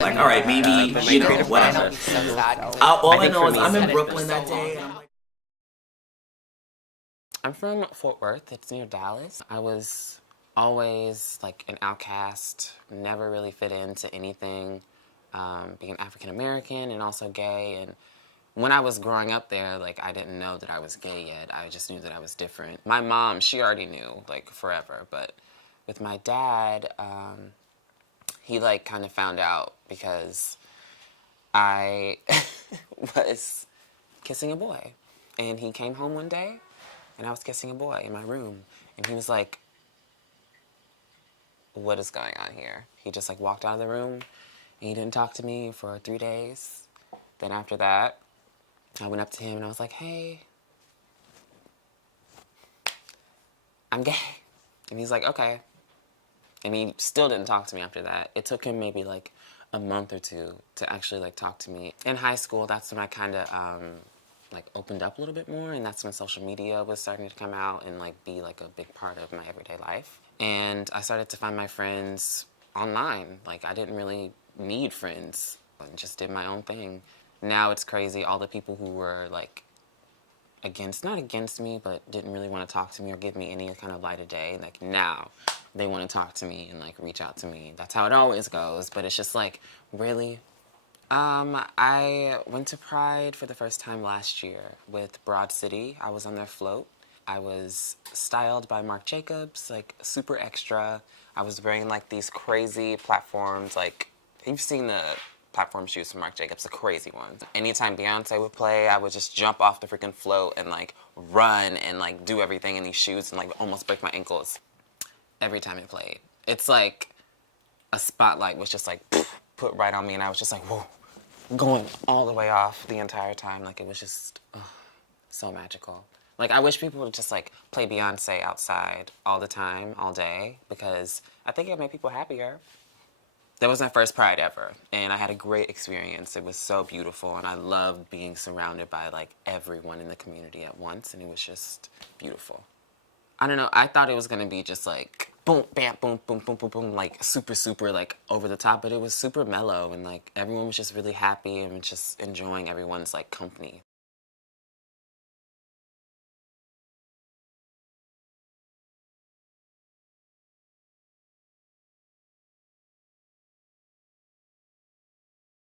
Like, all right, maybe, you know, whatever. All I know is I'm in Brooklyn that day, and I'm like, I'm from Fort Worth. It's near Dallas. I was always like an outcast, never really fit into anything, being African American and also gay. And when I was growing up there, like I didn't know that I was gay yet. I just knew that I was different. My mom, she already knew like forever, but with my dad, he like kind of found out because I was kissing a boy. And he came home one day and I was kissing a boy in my room. And he was like, what is going on here? He just like walked out of the room and he didn't talk to me for 3 days. Then after that, I went up to him and I was like, hey, I'm gay. And he's like, okay. And he still didn't talk to me after that. It took him maybe like a month or two to actually like talk to me. In high school, that's when I kind of like opened up a little bit more, and that's when social media was starting to come out and like be like a big part of my everyday life. And I started to find my friends online. Like I didn't really need friends. I just did my own thing. Now it's crazy, all the people who were like not against me, but didn't really want to talk to me or give me any kind of light of day. Like now, they want to talk to me and like reach out to me. That's how it always goes. But it's just like, really? I went to Pride for the first time last year with Broad City. I was on their float. I was styled by Marc Jacobs, like super extra. I was wearing like these crazy platforms, like you've seen the platform shoes from Marc Jacobs, the crazy ones. Anytime Beyoncé would play, I would just jump off the freaking float and like run and like do everything in these shoes and like almost break my ankles every time it played. It's like a spotlight was just like put right on me and I was just like, whoa, going all the way off the entire time. Like it was just so magical. Like I wish people would just like play Beyonce outside all the time, all day, because I think it made people happier. That was my first Pride ever, and I had a great experience. It was so beautiful, and I loved being surrounded by like everyone in the community at once, and it was just beautiful. I don't know, I thought it was gonna be just like boom, bam, boom, boom, boom, boom, boom, like super, super like over the top, but it was super mellow, and like everyone was just really happy and just enjoying everyone's like company.